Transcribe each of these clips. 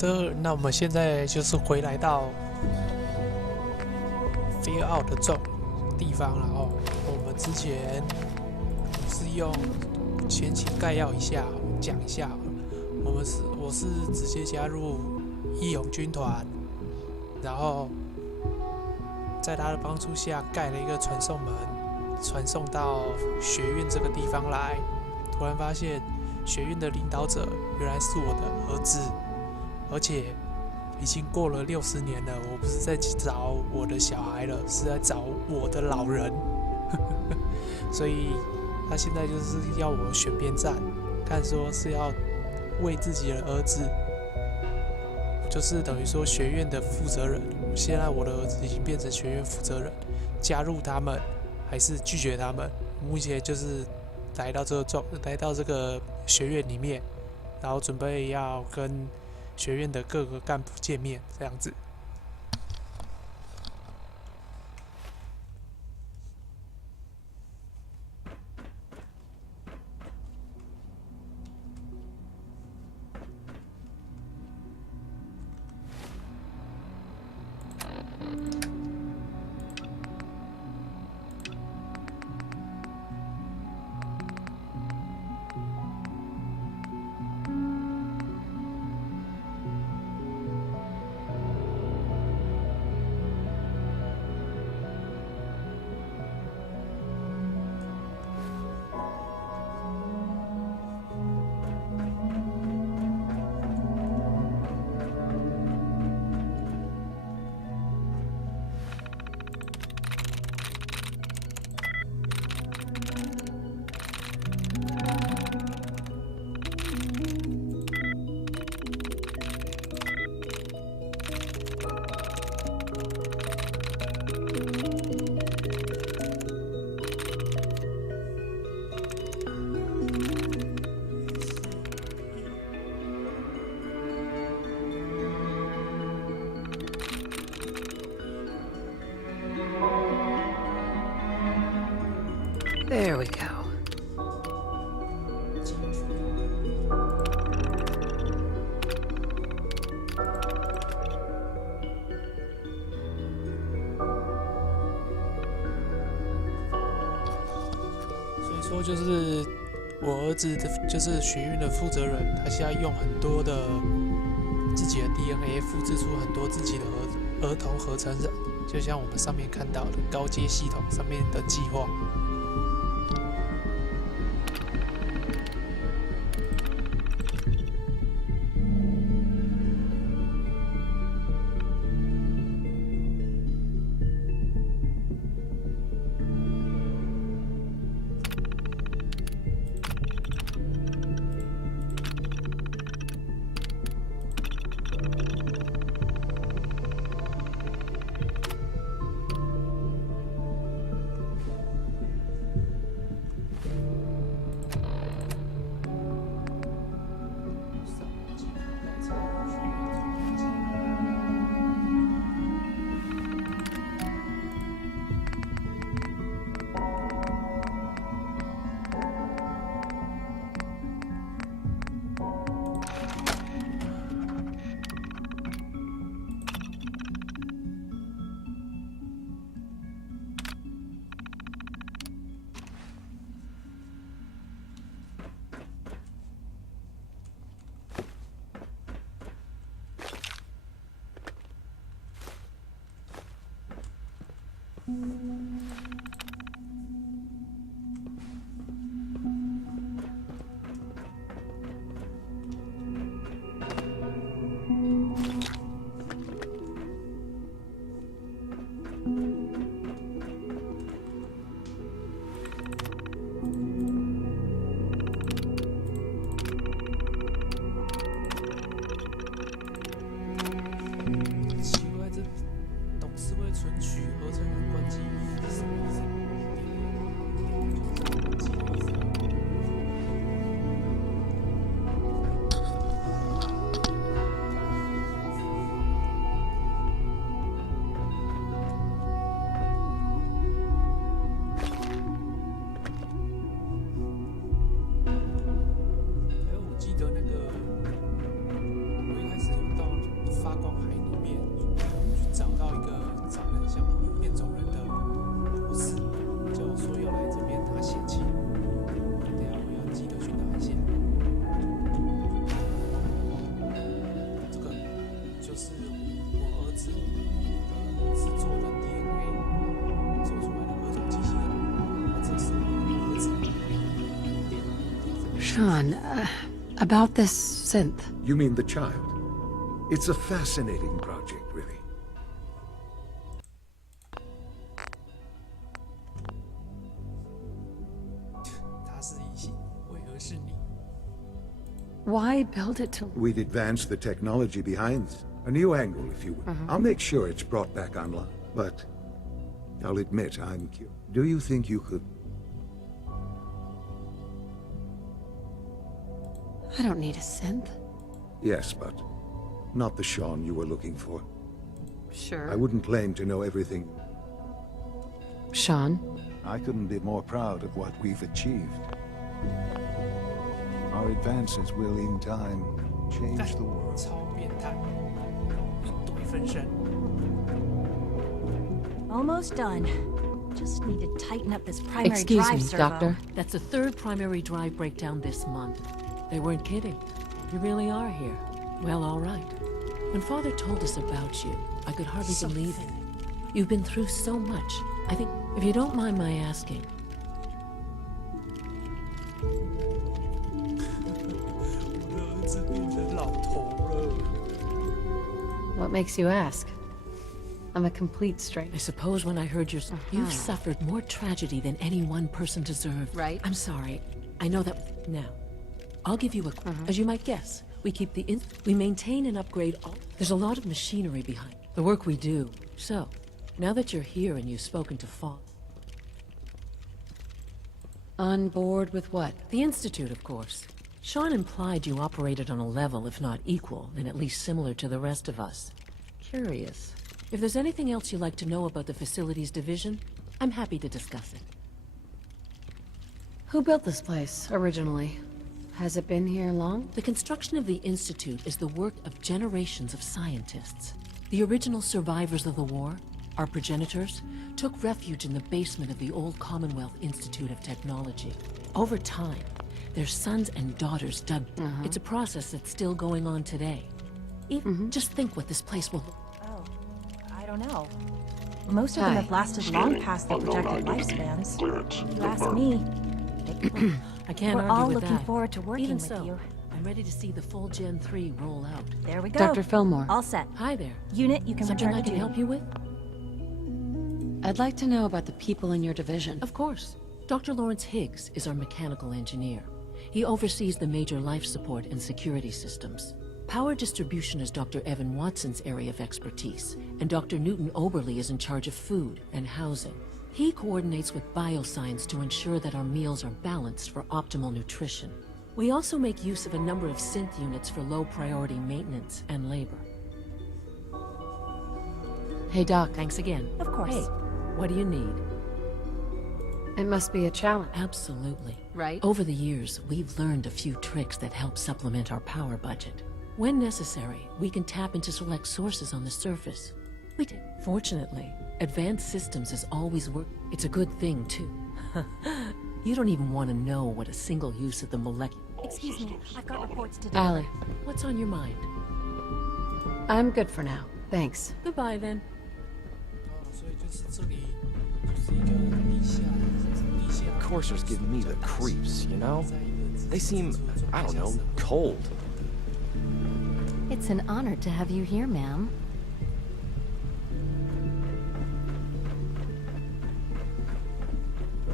的，那我们现在就是回来到 Fallout 的这种地方了哦。我们之前是用前情概要一下，讲一下。我是直接加入义勇军团，然后在他的帮助下盖了一个传送门，传送到学院这个地方来。突然发现学院的领导者原来是我的儿子，而且已经过了60年了。我不是在找我的小孩了，是在找我的老人。所以他现在就是要我选边站，看说是要为自己的儿子，就是等于说学院的负责人。现在我的儿子已经变成学院负责人，加入他们还是拒绝他们？目前就是来到这个学院里面，然后准备要跟学院的各个干部见面，这样子。There we go. 所以说，就是我儿子就是学院的负责人，他现在用很多的自己的 DNA 复制出很多自己的儿童合成人，就像我们上面看到的高阶系统上面的计划。奇怪，这董事会存取合成人关机。Sean, about this synth. You mean the child? It's a fascinating project, really. Why build it to... We'd advance the technology behind this. A new angle, if you will. I'll make sure it's brought back online. But I'll admit I'm curious. Do you think you could... I don't need a synth. Yes, but not the Sean you were looking for. Sure. I wouldn't claim to know everything. Sean? I couldn't be more proud of what we've achieved. Our advances will, in time, change the world. 超变态，一堆分身。 Almost done. Just need to tighten up this primary Excuse drive me, servo. Doctor. That's the third primary drive breakdown this month. They weren't kidding. You really are here. Well, all right. When Father told us about you, I could hardly believe it. You've been through so much. I think, if you don't mind my asking, What makes you ask? I'm a complete stranger. I suppose when I heard your... You've suffered more tragedy than any one person deserved. Right. I'm sorry. I know that... Now, I'll give you a... As you might guess, we keep the... We maintain and upgrade all... There's a lot of machinery behind the work we do. So, now that you're here and you've spoken to Fall... On board with what? The Institute, of course. Sean implied you operated on a level, if not equal, and at least similar to the rest of us. Curious. If there's anything else you'd like to know about the Facilities Division, I'm happy to discuss it. Who built this place, originally? Has it been here long? The construction of the Institute is the work of generations of scientists. The original survivors of the war, our progenitors, took refuge in the basement of the old Commonwealth Institute of Technology. Over time, their sons and daughters dug. It's a process that's still going on today. Even just think what this place will... Oh, I don't know. Most of them have lasted long past their projected lifespans. If you ask me, I can't we're argue all with looking that. forward to working Even with so, you. I'm ready to see the full Gen 3 roll out. There we go. Dr. Fillmore. All set. Hi there. Unit, you can Something return I to can duty. help you with? I'd like to know about the people in your division. Of course. Dr. Lawrence Higgs is our mechanical engineer. He oversees the major life support and security systems. Power distribution is Dr. Evan Watson's area of expertise, and Dr. Newton Oberly is in charge of food and housing. He coordinates with bioscience to ensure that our meals are balanced for optimal nutrition. We also make use of a number of synth units for low-priority maintenance and labor. Hey, Doc. Thanks again. Of course. Hey, what do you need? It must be a challenge. Absolutely. Right? Over the years, we've learned a few tricks that help supplement our power budget. When necessary, we can tap into select sources on the surface. Fortunately, advanced systems has always worked. It's a good thing, too. You don't even want to know what a single use of the molecular... Excuse me, I've got reports to do. Allie, What's on your mind? I'm good for now. Thanks. Goodbye, then. 所以就是这里就是一个地下 Coursers give me the creeps, you know? They seem, I don't know, cold. It's an honor to have you here, ma'am.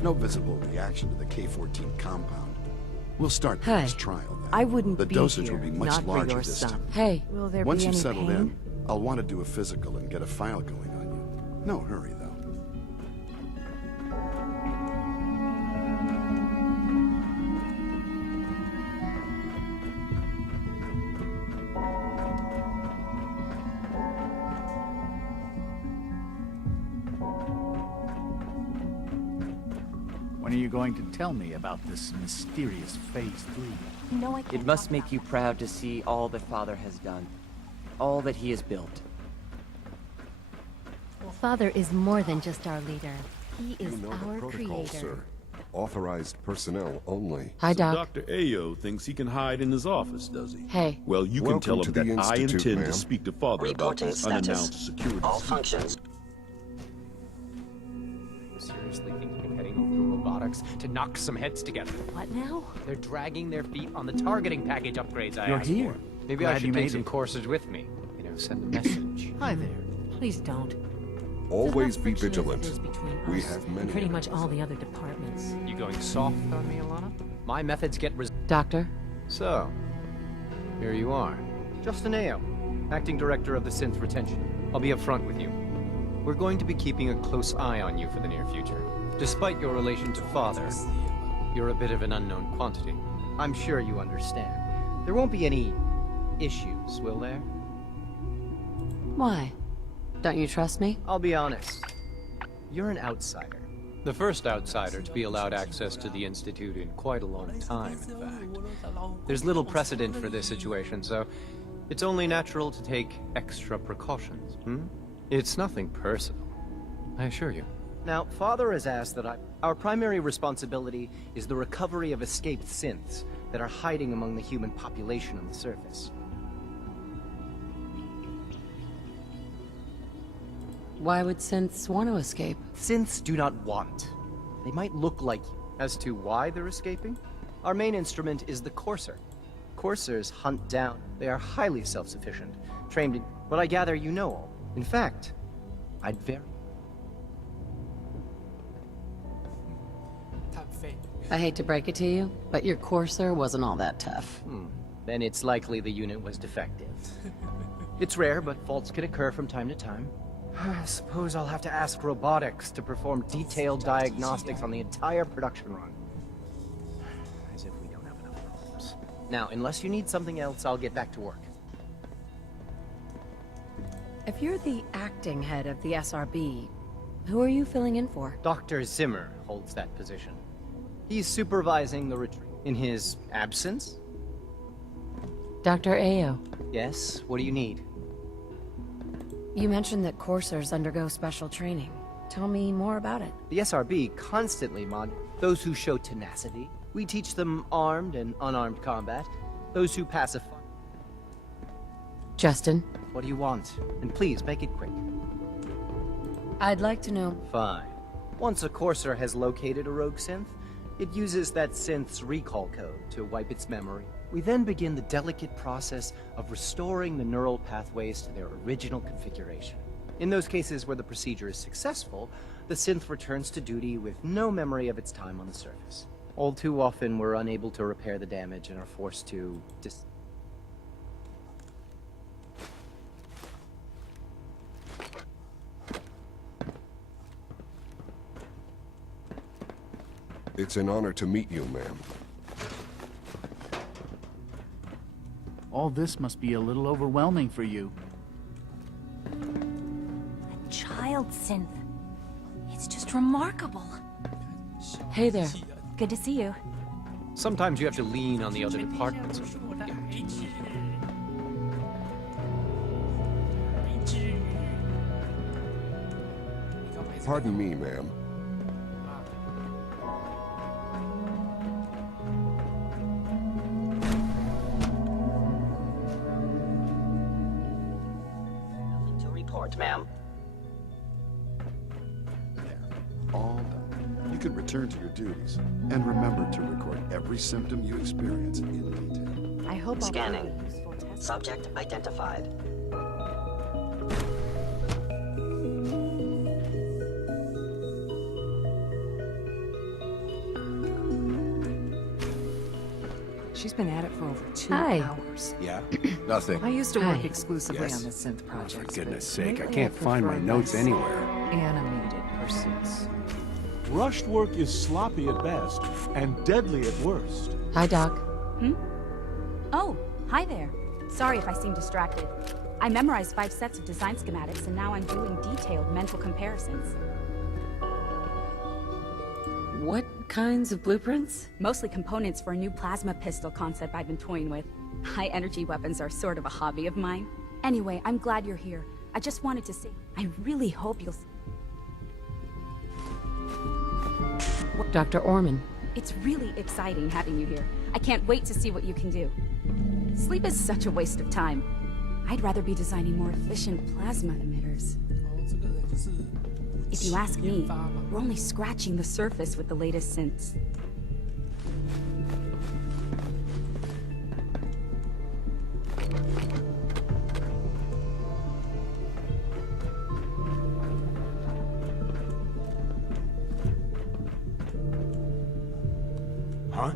No visible reaction to the K-14 compound. We'll start the Hey. next trial then. I wouldn't The be dosage here, will be much not for larger your this son. time. Hey, Will there Once be you've any settled pain? in, I'll want to do a physical and get a file going on you. No hurry, though. When are you going to tell me about this mysterious Phase 3? No, I can't. It must talk make about you proud to see all that Father has done. All that he has built. Father is more than just our leader. He is You know our the protocol, creator. sir. Authorized personnel only. hi, So Doc. Dr. Ayo thinks he can hide in his office, does he? Hey, Well, you can Welcome tell to him the that I Institute, intend ma'am. to speak to Father about this unannounced security. Seriously thinking of heading over to robotics to knock some heads together. What now? They're dragging their feet on the targeting package upgrades I You're asked here. for. Maybe Glad I should you take made some it. coursers with me. You know, send a message. Hi there. Please don't. Always be There's enough friction as vigilant. it is between We us have and many pretty much enemies. all the other departments. You going soft on me, Alana? My methods get Doctor? So, here you are. Justin Ayo, Acting Director of the Synth Retention. I'll be upfront with you. We're going to be keeping a close eye on you for the near future. Despite your relation to Father, you're a bit of an unknown quantity. I'm sure you understand. There won't be any issues, will there? Why? Don't you trust me? I'll be honest. You're an outsider. The first outsider to be allowed access to the Institute in quite a long time, in fact. There's little precedent for this situation, so it's only natural to take extra precautions, It's nothing personal, I assure you. Now, Father has asked that our primary responsibility is the recovery of escaped synths that are hiding among the human population on the surface. Why would synths want to escape? Synths do not want. They might look like you. As to why they're escaping, our main instrument is the courser. Coursers hunt down. They are highly self-sufficient, trained in... But I gather you know all. In fact, I'd very... I hate to break it to you, but your courser wasn't all that tough. Then it's likely the unit was defective. It's rare, but faults can occur from time to time. I suppose I'll have to ask robotics to perform detailed diagnostics on the entire production run. As if we don't have enough problems. Now, unless you need something else, I'll get back to work. If you're the acting head of the SRB, who are you filling in for? Dr. Zimmer holds that position. He's supervising the retreat. In his absence? Dr. Ayo. Yes, what do you need? You mentioned that coursers undergo special training. Tell me more about it. The SRB constantly mod those who show tenacity. We teach them armed and unarmed combat. Those who pacify. Justin? What do you want? And please, make it quick. I'd like to know... Fine. Once a courser has located a rogue synth, it uses that synth's recall code to wipe its memory. We then begin the delicate process of restoring the neural pathways to their original configuration. In those cases where the procedure is successful, the synth returns to duty with no memory of its time on the surface. All too often, we're unable to repair the damage and are forced to It's an honor to meet you, ma'am. All this must be a little overwhelming for you. A child synth. It's just remarkable. Hey there. Good to see you. Sometimes you have to lean on the other departments. Pardon me, ma'am. Nothing to report, ma'am. All done. You can return to your duties. And remember to record every symptom you experience in detail. I hope Scanning. Subject identified. She's been at it for over 2 Hi. hours. Yeah? Nothing. I used to work Hi. exclusively Yes. on the synth projects. For goodness but sake, I lately can't find my prefer notes less anywhere. Animated pursuits. Rushed work is sloppy at best and deadly at worst. Hi, Doc. Oh, hi there. Sorry if I seem distracted. I memorized 5 sets of design schematics and now I'm doing detailed mental comparisons. What kinds of blueprints? Mostly components for a new plasma pistol concept I've been toying with. High energy weapons are sort of a hobby of mine. Anyway, I'm glad you're here. I just wanted to say, I really hope you'll... Dr. Orman. It's really exciting having you here. I can't wait to see what you can do. Sleep is such a waste of time. I'd rather be designing more efficient plasma emitters. If you ask me, we're only scratching the surface with the latest synths. Huh?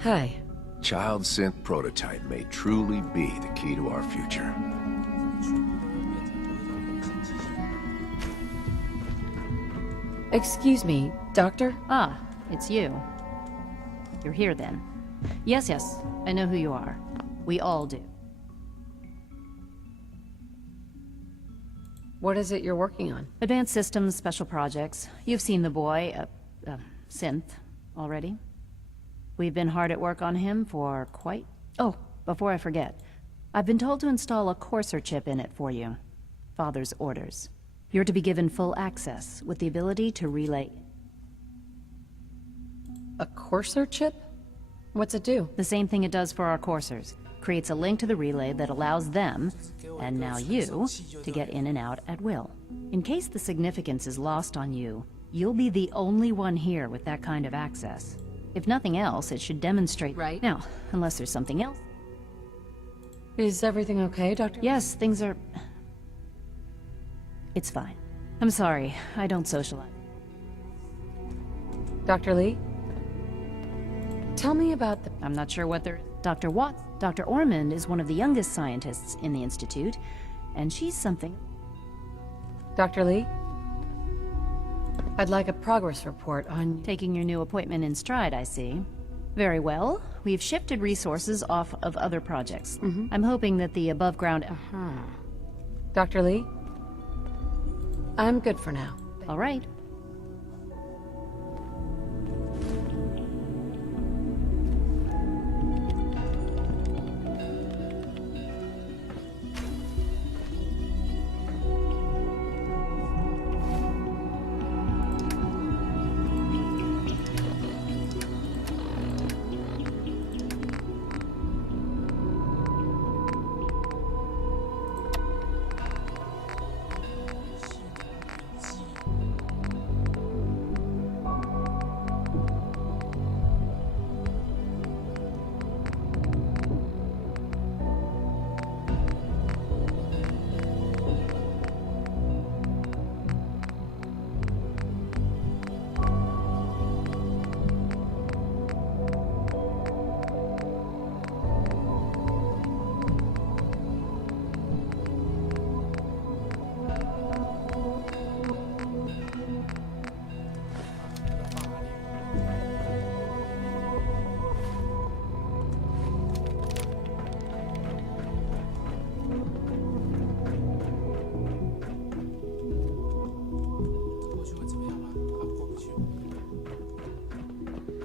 Hi. Child synth prototype may truly be the key to our future. Excuse me, Doctor? Ah, it's you. You're here then. Yes, I know who you are. We all do. What is it you're working on? Advanced systems, special projects. You've seen the boy, Synth, already. We've been hard at work on him for quite... Oh, before I forget, I've been told to install a courser chip in it for you. Father's orders. You're to be given full access, with the ability to relay... A courser chip? What's it do? The same thing it does for our coursers. Creates a link to the relay that allows them, and now you, to get in and out at will. In case the significance is lost on you, you'll be the only one here with that kind of access. If nothing else, it should demonstrate... Right. Now, unless there's something else. Is everything okay, Doctor? Yes, things are... It's fine. I'm sorry, I don't socialize. Dr. Lee? Tell me about the... I'm not sure what they're... Dr. Watts. Dr. Ormond is one of the youngest scientists in the Institute, and she's something... Dr. Lee? I'd like a progress report on... Taking your new appointment in stride, I see. Very well. We've shifted resources off of other projects. I'm hoping that the above-ground... Dr. Lee? I'm good for now. All right.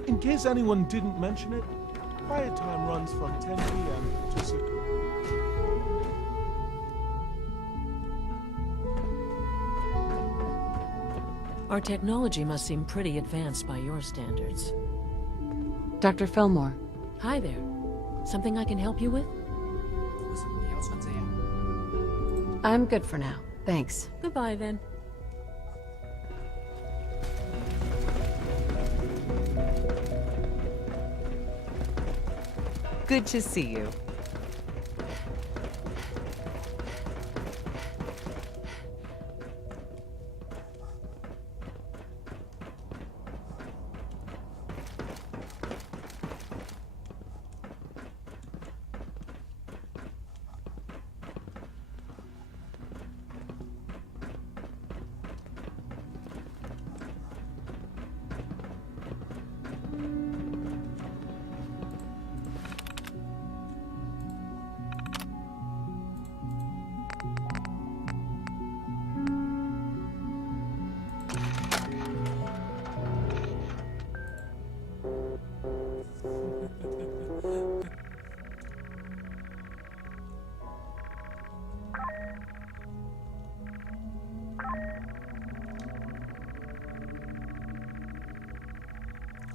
In case anyone didn't mention it, quiet time runs from 10 p.m. to 6. Our technology must seem pretty advanced by your standards. Dr. Fillmore. Hi there. Something I can help you with? I'm good for now. Thanks. Goodbye, then. Good to see you.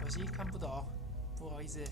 可惜看不懂，不好意思。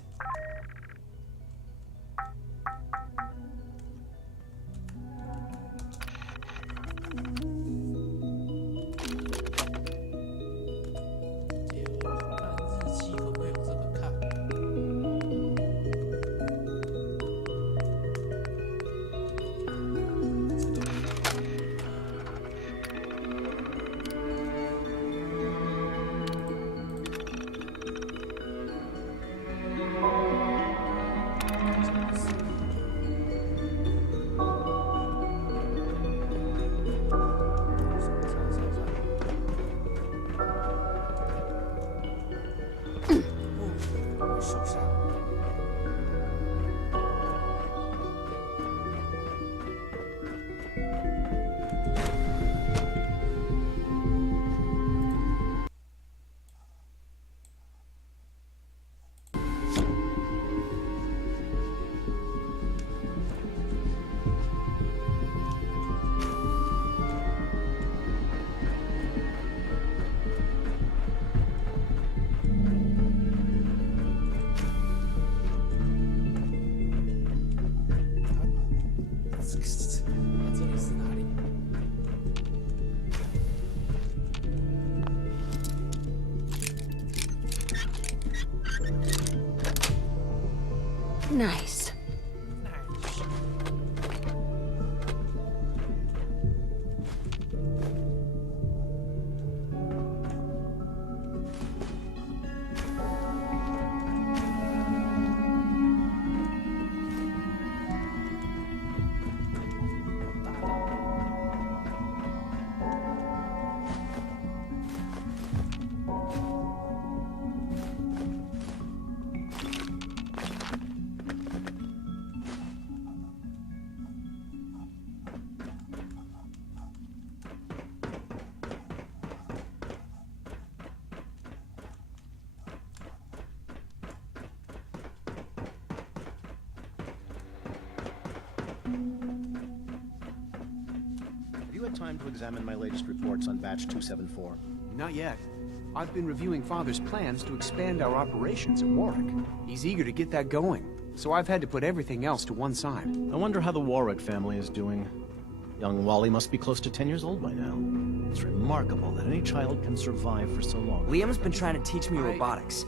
Nice. Time to examine my latest reports on batch 274? Not yet. I've been reviewing Father's plans to expand our operations at Warwick. He's eager to get that going, so I've had to put everything else to one side. I wonder how the Warwick family is doing. Young Wally must be close to 10 years old by now. It's remarkable that any child can survive for so long. Liam's been trying to teach me robotics.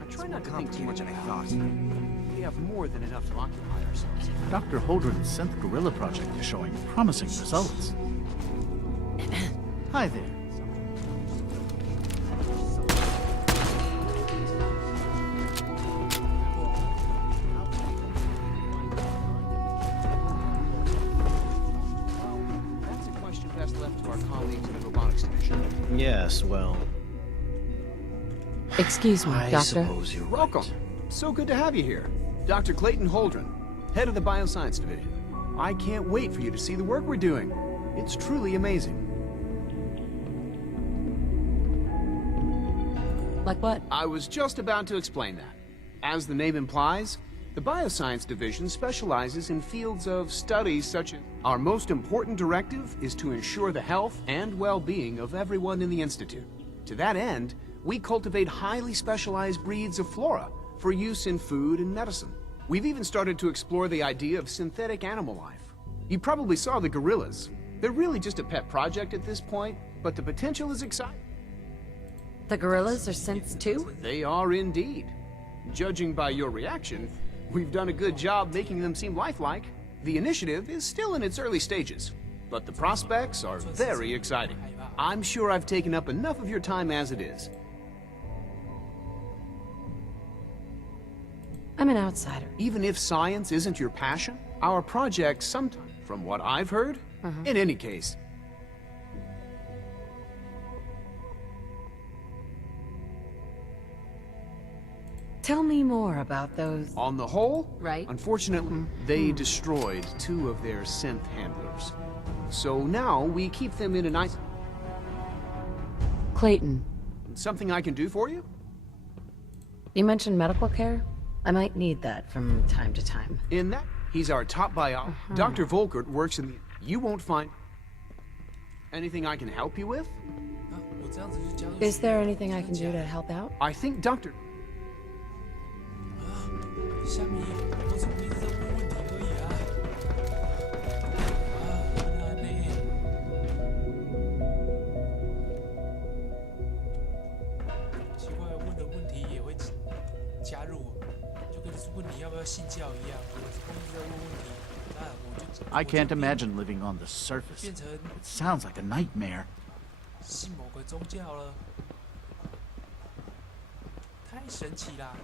I try not to think too much of thought. We have more than enough to occupy ourselves. Dr. Holdren's synth gorilla project is showing promising results. Hi there. That's a question best left to our colleagues in the robotics division. Yes, well... Excuse me, I Doctor. suppose you're welcome. So good to have you here. Dr. Clayton Holdren, head of the Bioscience Division. I can't wait for you to see the work we're doing. It's truly amazing. Like what? I was just about to explain that. As the name implies, the Bioscience Division specializes in fields of studies such as... Our most important directive is to ensure the health and well-being of everyone in the Institute. To that end, we cultivate highly specialized breeds of flora for use in food and medicine. We've even started to explore the idea of synthetic animal life. You probably saw the gorillas. They're really just a pet project at this point, but the potential is exciting. The gorillas are synths too? They are indeed. Judging by your reaction, we've done a good job making them seem lifelike. The initiative is still in its early stages, but the prospects are very exciting. I'm sure I've taken up enough of your time as it is. I'm an outsider. Even if science isn't your passion, our project sometimes, from what I've heard, in any case, Tell me more about those... On the whole, right? Unfortunately, they destroyed 2 of their synth handlers. So now we keep them in an Clayton. Something I can do for you? You mentioned medical care? I might need that from time to time. In that, he's our top bio. Dr. Volkert works in the... You won't find... Anything I can help you with? Is there anything I can do to help out? I think Dr. 下面我怎么一直在问问题而已啊？很难呢。奇怪，问的问题也会加入，就跟问你要不要信教一样，我一直在问问题，那我就。I can't imagine living on the surface. It sounds like a nightmare. 信某个宗教了，太神奇啦！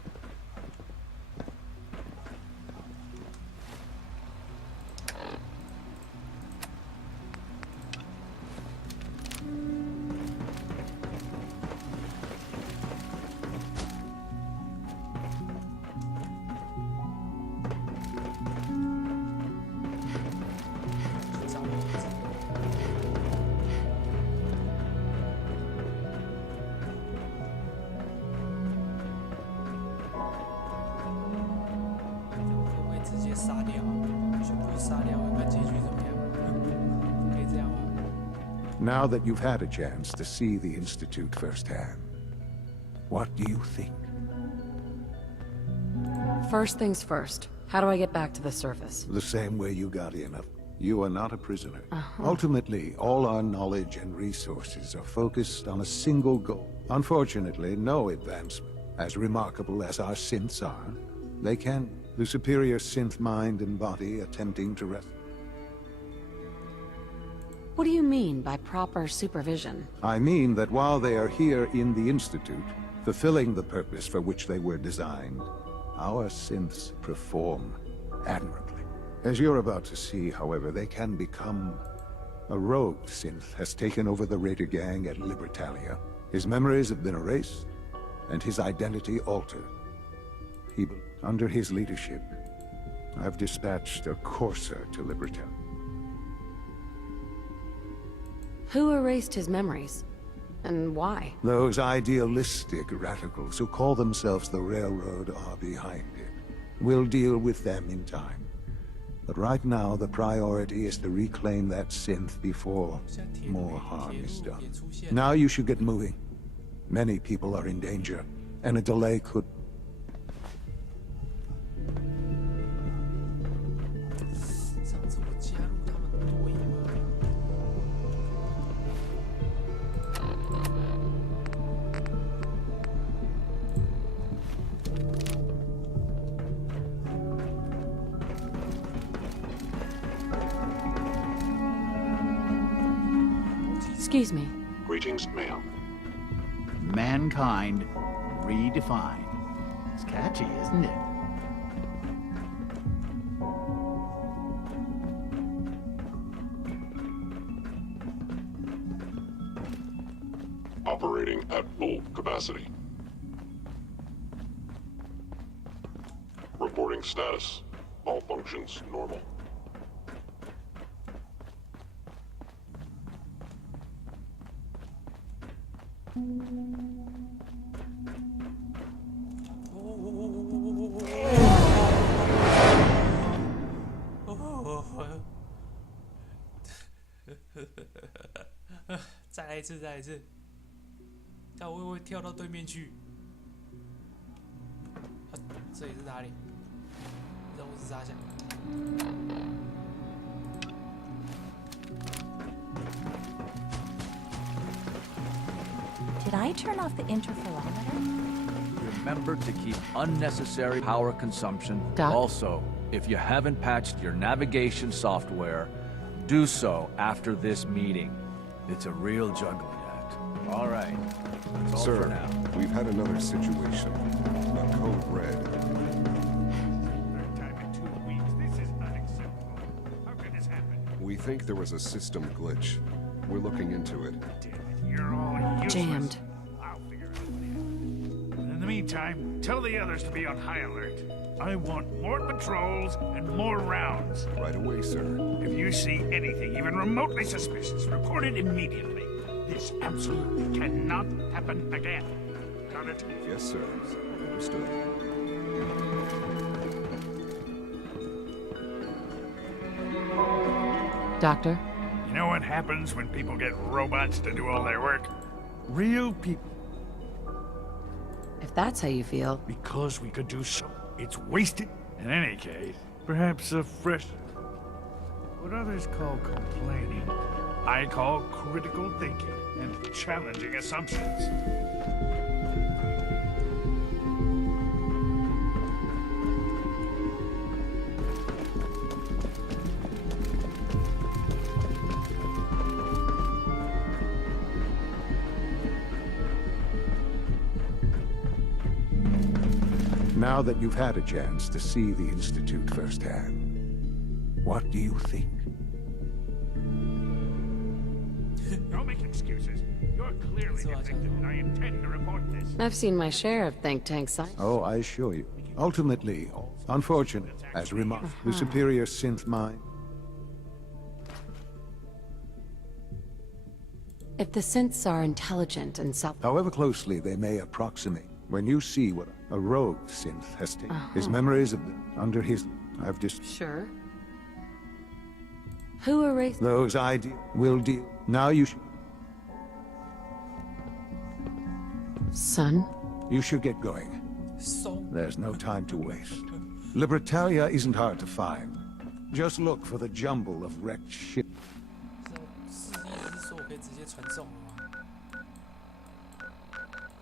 Now that you've had a chance to see the Institute firsthand, what do you think? First things first. How do I get back to the surface? The same way you got in. You are not a prisoner. Ultimately, all our knowledge and resources are focused on a single goal. Unfortunately, no advancement, as remarkable as our synths are, they can the superior synth mind and body attempting to What do you mean by proper supervision? I mean that while they are here in the Institute, fulfilling the purpose for which they were designed, our synths perform admirably. As you're about to see, however, they can become... A rogue synth has taken over the Raider gang at Libertalia. His memories have been erased, and his identity altered. Under his leadership, I've dispatched a courser to Libertalia. Who erased his memories? And why? Those idealistic radicals who call themselves the Railroad are behind it. We'll deal with them in time. But right now, the priority is to reclaim that synth before more harm is done. Now you should get moving. Many people are in danger, and a delay could... Excuse me. Greetings, ma'am. Mankind redefined. It's catchy, isn't it? Operating at full capacity. Reporting status. All functions normal.再来一次，再来一次。但我会不会跳到对面去？啊，这里是哪里？任务是啥想？ Did I turn off the interferometer? Remember to keep unnecessary power consumption. Doc? Also, if you haven't patched your navigation software, do so after this meeting. It's a real juggling act. All right. That's all for now. We've had another situation. A code red. We think there was a system glitch. We're looking into it. You're all useless. Jammed. I'll figure out what happened. In the meantime, tell the others to be on high alert. I want more patrols and more rounds. Right away, sir. If you see anything even remotely suspicious, report it immediately. This absolutely cannot happen again. Got it? Yes, sir. Understood. Doctor? You know what happens when people get robots to do all their work? Real people. If that's how you feel. Because we could do so. It's wasted. In any case, perhaps a fresh... What others call complaining, I call critical thinking and challenging assumptions. Now that you've had a chance to see the Institute firsthand, what do you think? Don't make excuses. You're clearly defective, and I intend to report this. I've seen my share of think tank sites. Oh, I assure you. Ultimately, unfortunate, as remarked, the superior synth mind. If the synths are intelligent and self... However closely they may approximate, when you see what a rogue synth has taken, his memories have been under his... I've just... Sure. Who erased... Those ideas will deal. Now you should... Son? You should get going. There's no time to waste. Libertalia isn't hard to find. Just look for the jumble of wrecked ships. 是说我可以直接传送了吗？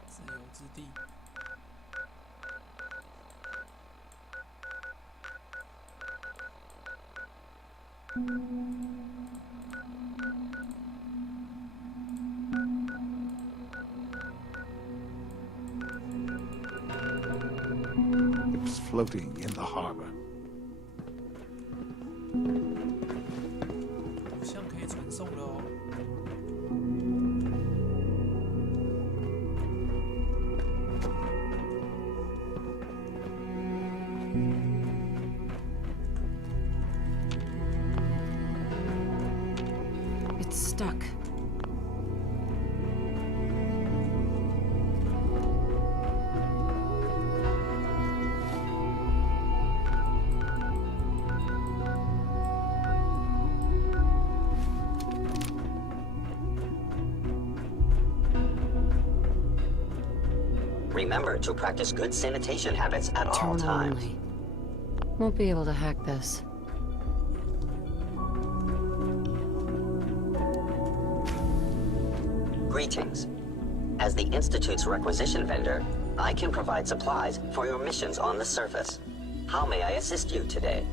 自由之地。It was floating in the harbor. 好像可以传送了哦。It's stuck. Remember to practice good sanitation habits at all Terminal times. only. Won't be able to hack this. Greetings. As the Institute's requisition vendor, I can provide supplies for your missions on the surface. How may I assist you today?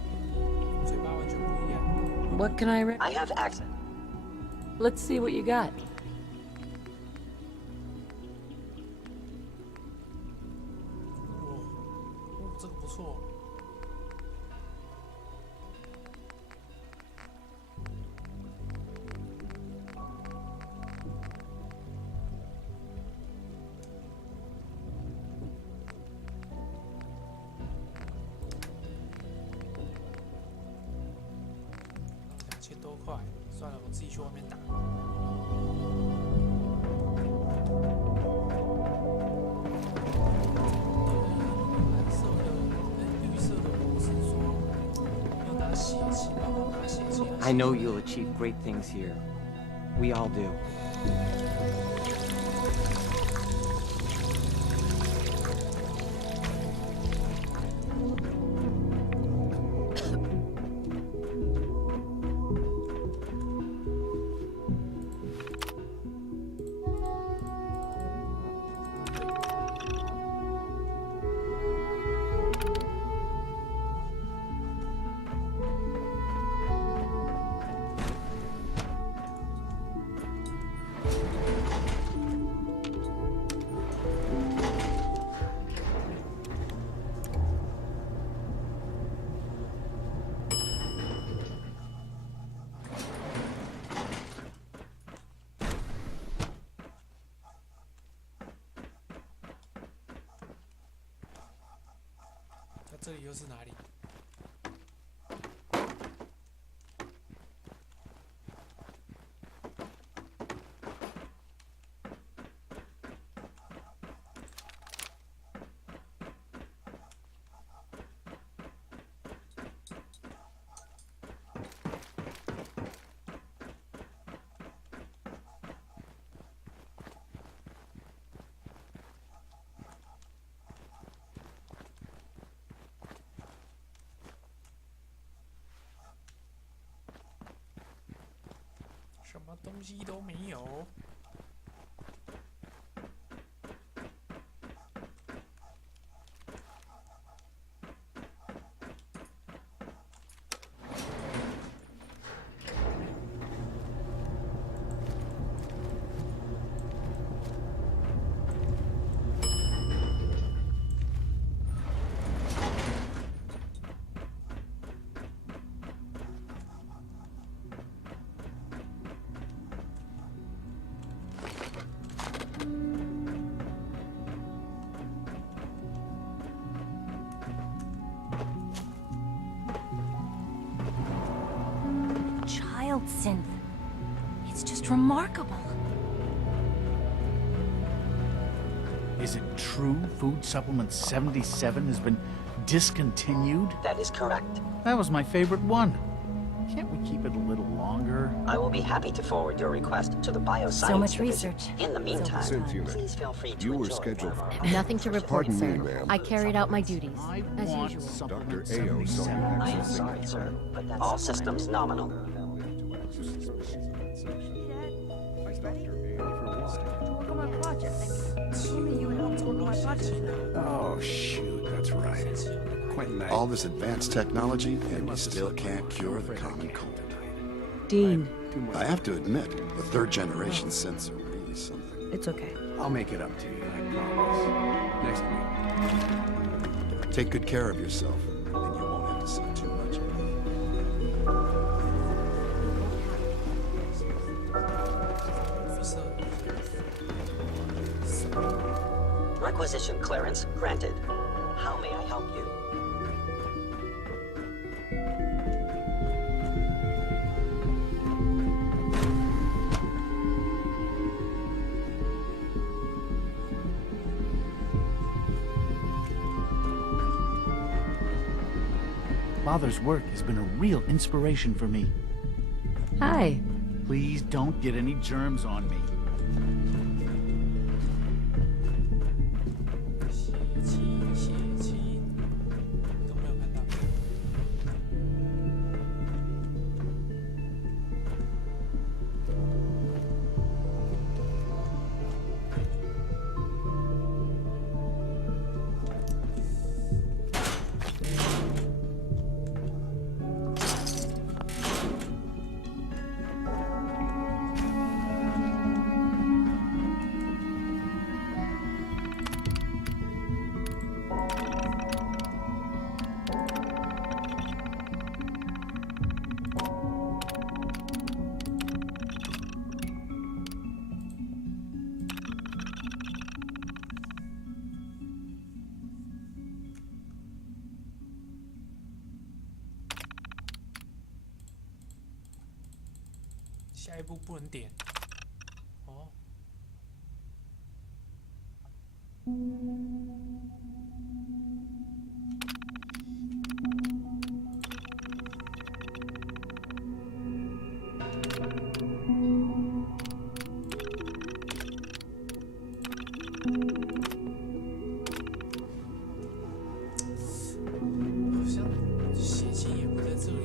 What can I I have access. Let's see what you got. 这个不错。2000多块，算了，我自己去外面打。I know you'll achieve great things here. We all do.这里又是哪里？什么东西都没有。Child synth. It's just remarkable. Is it true food supplement 77 has been discontinued? That is correct. That was my favorite one. Can't we keep it a little longer? I will be happy to forward your request to the bioscience So much division. research. In the meantime, Cynthia, please feel free to you were enjoy. scheduled. Nothing to report, Pardon me, sir. ma'am. I carried out my duties, as want usual. supplement Dr. Ao saw 77. you I am accessing sorry, sir, but that's all systems nominal. Oh, shoot, that's right. All this advanced technology, and we still can't cure the common cold. Dean. I have to admit, the third-generation synths are really something. It's okay. I'll make it up to you, I promise. Next week. Take good care of yourself, and you won't have to see too much of me. Requisition clearance granted. How may I help you? Father's work has been a real inspiration for me. Hi. Please don't get any germs on me. 血清都没有看到。下一步不能点。哦。好像血清也不在这里。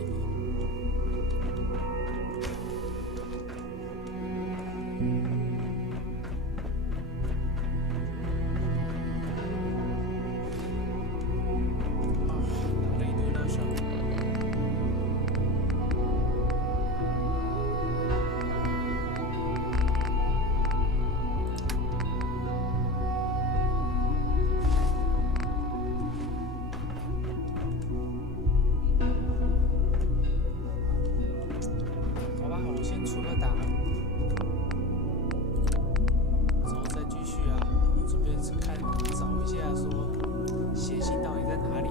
除了打，之后再继续啊，准备看找一下说血清到底在哪里。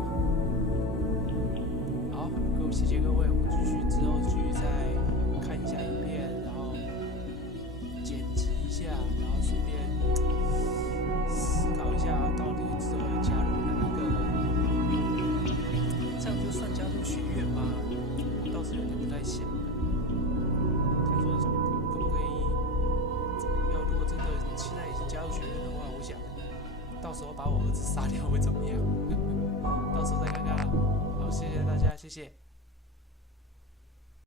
好，谢谢各位，我继续之后继续再看一下影片，然后剪辑一下，然后顺便思考一下到底之后要加入哪一个，这样就算加入学院吗？我倒是有点不太想。 现在已经加入学院的话，我想到时候把我儿子杀掉会怎么样？到时候再看看了。好，谢谢大家，谢谢。